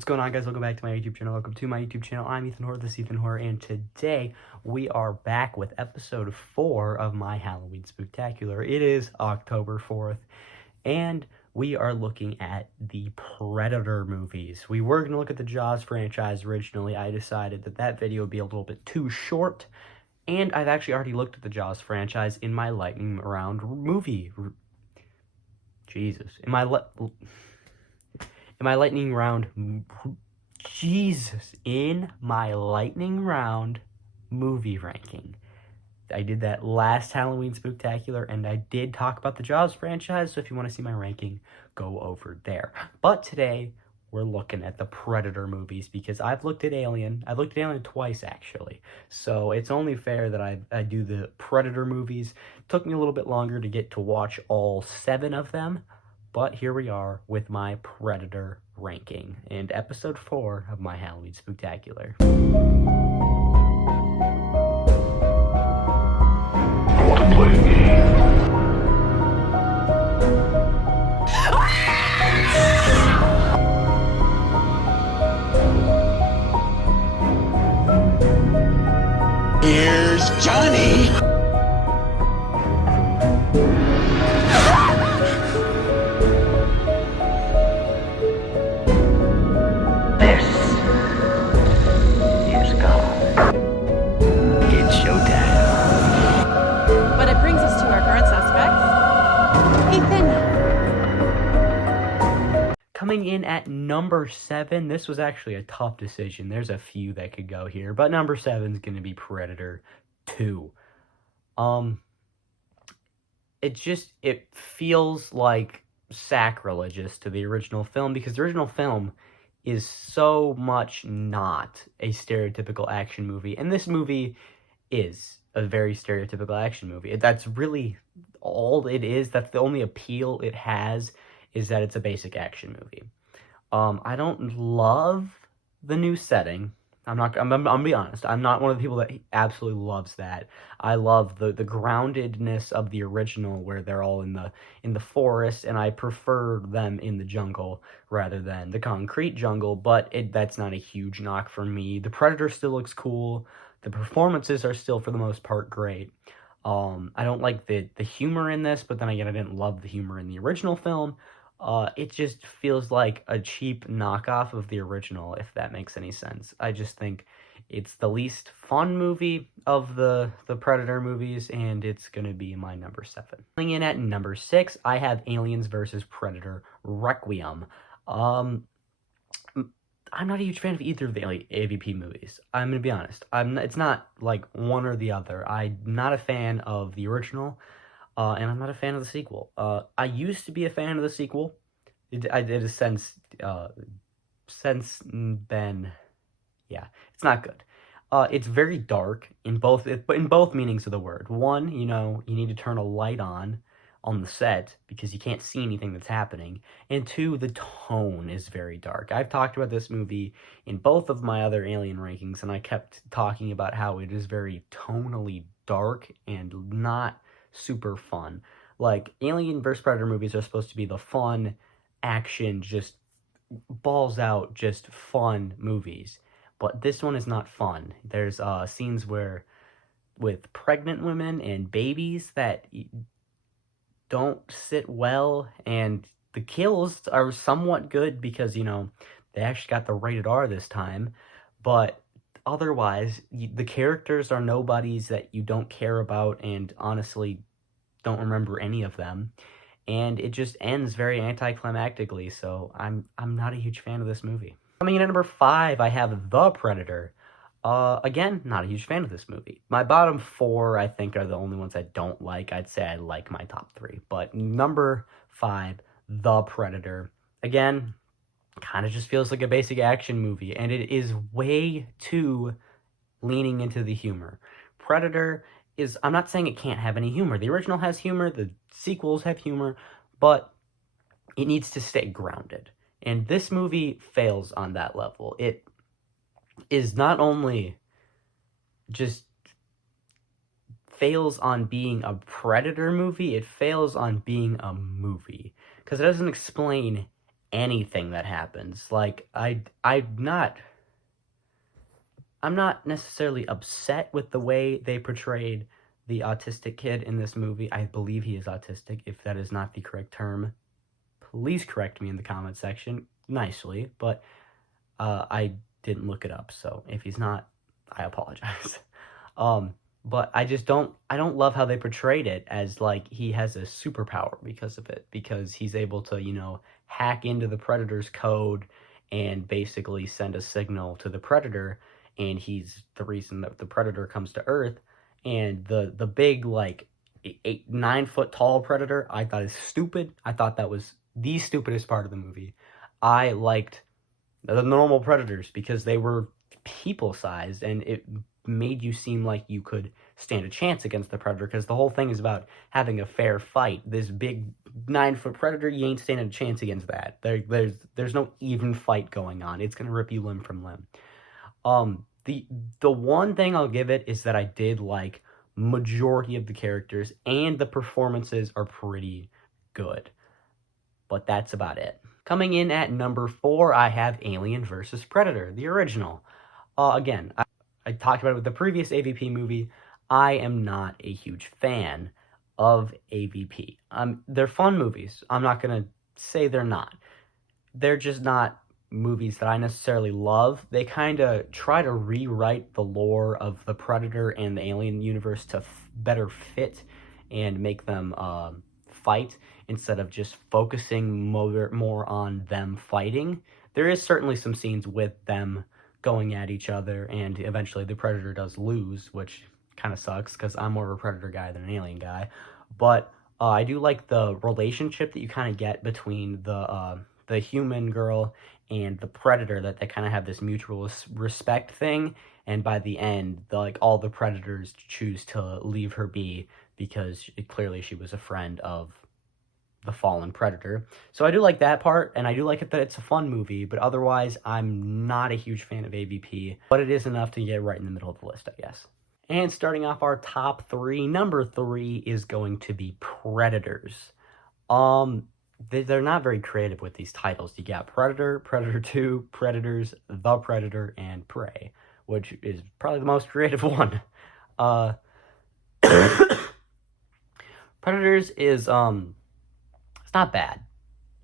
What's going on, guys? Welcome back to my YouTube channel. Welcome to my YouTube channel. I'm Ethan Horror, this is Ethan Horror, and today we are back with episode 4 of my Halloween Spooktacular. It is October 4th, and we are looking at the Predator movies. We were going to look at the Jaws franchise originally. I decided that that video would be a little bit too short, and I've actually already looked at the Jaws franchise in my lightning round movie. Jesus. In my lightning round movie ranking. I did that last Halloween Spooktacular, and I did talk about the Jaws franchise, so if you want to see my ranking, go over there. But today, we're looking at the Predator movies, because I've looked at Alien. I've looked at Alien twice, actually. So it's only fair that I do the Predator movies. It took me a little bit longer to get to watch all 7 of them, but here we are with my Predator ranking and episode 4 of my Halloween Spooktacular. I want to play a game. Here's Johnny. Coming in at number 7, this was actually a tough decision. There's a few that could go here, but number 7 is going to be Predator 2. It feels like sacrilegious to the original film, because the original film is so much not a stereotypical action movie, and this movie is a very stereotypical action movie. That's really all it is. That's the only appeal it has, is that it's a basic action movie. I don't love the new setting. I'm gonna be honest. I'm not one of the people that absolutely loves that. I love the groundedness of the original, where they're all in the forest, and I prefer them in the jungle rather than the concrete jungle. But that's not a huge knock for me. The Predator still looks cool. The performances are still, for the most part, great. I don't like the humor in this, but then again, I didn't love the humor in the original film. It just feels like a cheap knockoff of the original, if that makes any sense. I just think it's the least fun movie of the Predator movies, and it's gonna be my number 7. Coming in at number 6, I have Aliens vs. Predator Requiem. I'm not a huge fan of either of the AVP movies. I'm gonna be honest. It's not like one or the other. I'm not a fan of the original, and I'm not a fan of the sequel. I used to be a fan of the sequel. I did a since then. Yeah, it's not good. It's very dark in both meanings of the word. One, you need to turn a light on the set because you can't see anything that's happening. And 2, the tone is very dark. I've talked about this movie in both of my other Alien rankings, and I kept talking about how it is very tonally dark and not super fun. Like, Alien vs. Predator movies are supposed to be the fun, action, just balls out, just fun movies. But this one is not fun. There's scenes with pregnant women and babies that don't sit well, and the kills are somewhat good because, they actually got the rated R this time, but otherwise, the characters are nobodies that you don't care about, and honestly don't remember any of them, and it just ends very anticlimactically, so I'm not a huge fan of this movie. Coming in at number 5, I have The Predator. Again, not a huge fan of this movie. My bottom 4, I think, are the only ones I don't like. I'd say I like my top 3. But number 5, The Predator. Again, kind of just feels like a basic action movie, and it is way too leaning into the humor. Predator is, I'm not saying it can't have any humor. The original has humor, the sequels have humor, but it needs to stay grounded. And this movie fails on that level. It is not only just fails on being a Predator movie, it fails on being a movie. Because it doesn't explain anything that happens. Like I'm not necessarily upset with the way they portrayed the autistic kid in this movie. I believe he is autistic. If that is not the correct term, please correct me in the comment section nicely, but I didn't look it up, so if he's not, I apologize. um, but I don't love how they portrayed it as like he has a superpower because of it, because he's able to, hack into the Predator's code and basically send a signal to the Predator, and he's the reason that the Predator comes to Earth. And the big, like, 9 foot tall Predator, I thought is stupid. I thought that was the stupidest part of the movie. I liked the normal Predators because they were people sized, and it made you seem like you could stand a chance against the Predator, because the whole thing is about having a fair fight. This big 9 foot Predator, you ain't standing a chance against that. There's no even fight going on. It's gonna rip you limb from limb. The one thing I'll give it is that I did like majority of the characters, and the performances are pretty good. But that's about it. Coming in at number 4, I have Alien vs. Predator, the original. Again, I talked about it with the previous AVP movie. I am not a huge fan of AVP. They're fun movies. I'm not going to say they're not. They're just not movies that I necessarily love. They kind of try to rewrite the lore of the Predator and the Alien universe to better fit and make them fight, instead of just focusing more on them fighting. There is certainly some scenes with them going at each other, and eventually the Predator does lose, which kind of sucks because I'm more of a Predator guy than an Alien guy. But I do like the relationship that you kind of get between the human girl and the Predator, that they kind of have this mutual respect thing, and by the end, all the Predators choose to leave her be because clearly she was a friend of the fallen Predator. So I do like that part, and I do like it that it's a fun movie, but otherwise I'm not a huge fan of AVP, but it is enough to get right in the middle of the list, I guess. And starting off our top 3, number 3 is going to be Predators. They're not very creative with these titles. You got Predator, Predator 2, Predators, The Predator, and Prey, which is probably the most creative one. Predators is, it's not bad.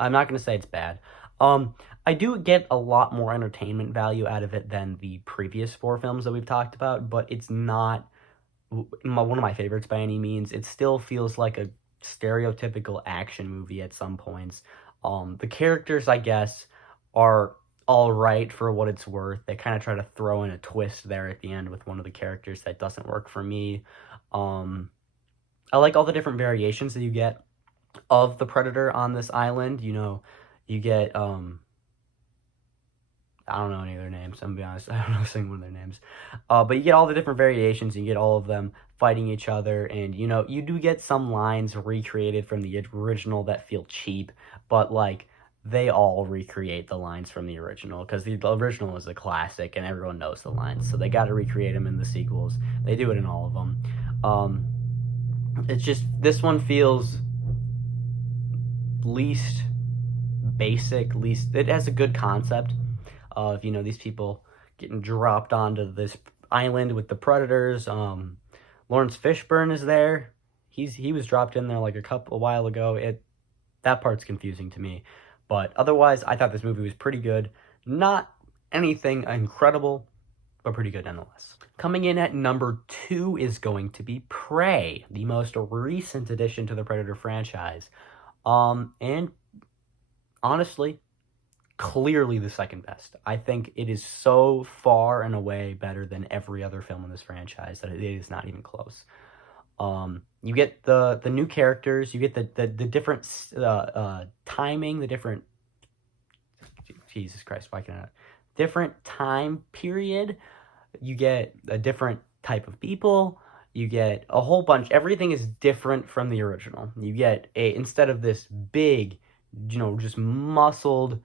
I'm not going to say it's bad. I do get a lot more entertainment value out of it than the previous 4 films that we've talked about, but it's not one of my favorites by any means. It still feels like a stereotypical action movie at some points. The characters, I guess, are all right for what it's worth. They kind of try to throw in a twist there at the end with one of the characters that doesn't work for me. I like all the different variations that you get of the Predator on this island. You get, I don't know any of their names, I'm gonna be honest. I don't know a single one of their names. But you get all the different variations, you get all of them fighting each other, and, you do get some lines recreated from the original that feel cheap, but, they all recreate the lines from the original, because the original is a classic, and everyone knows the lines, so they gotta recreate them in the sequels. They do it in all of them. It's just, this one feels least basic, it has a good concept of, these people getting dropped onto this island with the Predators. Lawrence Fishburne is there. He was dropped in there a while ago. That part's confusing to me. But otherwise, I thought this movie was pretty good. Not anything incredible, but pretty good nonetheless. Coming in at number 2 is going to be Prey, the most recent addition to the Predator franchise. And honestly, clearly the second best. I think it is so far and away better than every other film in this franchise that it is not even close. You get the new characters, you get the different timing, the different, Jesus Christ, why can't I? Different time period. You get a different type of people. You get a whole bunch. Everything is different from the original. You get instead of this big, just muscled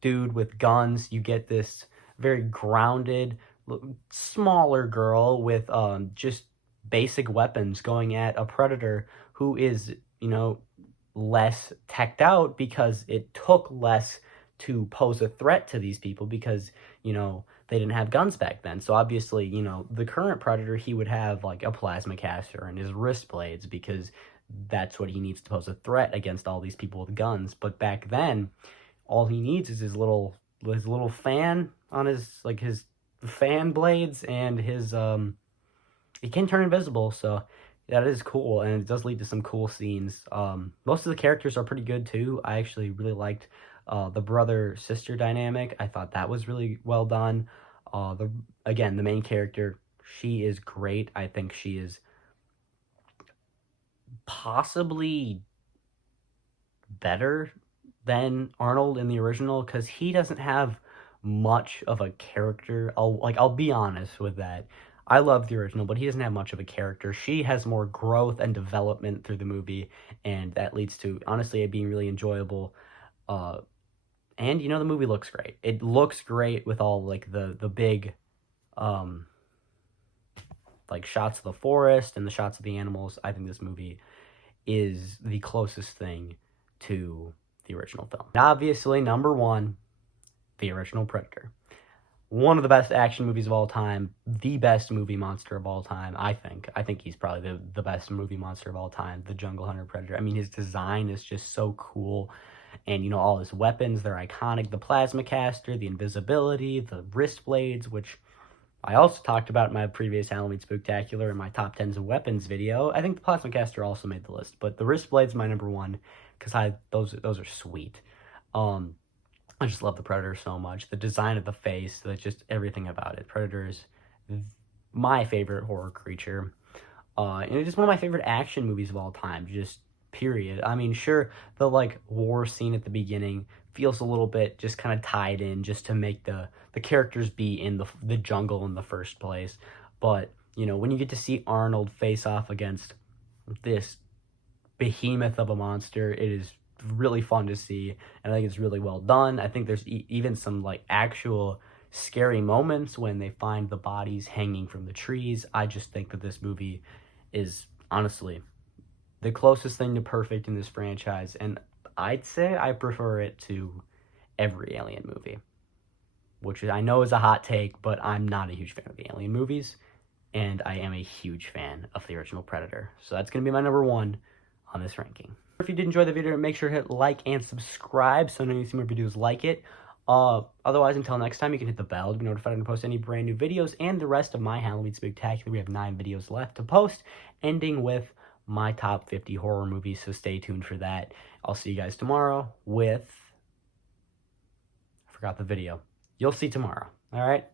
dude with guns, you get this very grounded, smaller girl with just basic weapons going at a Predator who is, less teched out because it took less to pose a threat to these people because, they didn't have guns back then. So obviously, the current Predator, he would have like a plasma caster and his wrist blades because that's what he needs to pose a threat against all these people with guns. But back then, all he needs is his little fan on his fan blades and his he can turn invisible, so that is cool, and it does lead to some cool scenes. Most of the characters are pretty good too. I actually really liked the brother-sister dynamic. I thought that was really well done. The main character, she is great. I think she is possibly better than Arnold in the original because he doesn't have much of a character. I'll be honest with that. I love the original, but he doesn't have much of a character. She has more growth and development through the movie, and that leads to honestly it being really enjoyable. And the movie looks great. It looks great with all like the big like shots of the forest and the shots of the animals. I think this movie is the closest thing to the original film. And obviously, number one, the original Predator. One of the best action movies of all time, the best movie monster of all time, I think. I think he's probably the best movie monster of all time, the Jungle Hunter Predator. I mean, his design is just so cool. And, all his weapons, they're iconic. The plasma caster, the invisibility, the wrist blades, which I also talked about in my previous Halloween Spooktacular in my top 10s of weapons video. I think the plasma caster also made the list, but the wrist blade's my number one because those are sweet. I just love the Predator so much. The design of the face, just everything about it. Predator is my favorite horror creature. And it's just one of my favorite action movies of all time. Just period. I mean, sure, the war scene at the beginning feels a little bit just kind of tied in just to make the characters be in the jungle in the first place. But, when you get to see Arnold face off against this behemoth of a monster, it is really fun to see, and I think it's really well done. I think there's even some actual scary moments when they find the bodies hanging from the trees. I just think that this movie is honestly the closest thing to perfect in this franchise, and I'd say I prefer it to every Alien movie, which I know is a hot take, but I'm not a huge fan of the Alien movies, and I am a huge fan of the original Predator. So that's going to be my number one on this ranking. If you did enjoy the video, make sure to hit like and subscribe so you see more videos like it. Otherwise, until next time, you can hit the bell to be notified when I post any brand new videos and the rest of my Halloween Spooktacular. We have 9 videos left to post, ending with my top 50 horror movies, so stay tuned for that. I'll see you guys tomorrow with... I forgot the video. You'll see tomorrow, all right?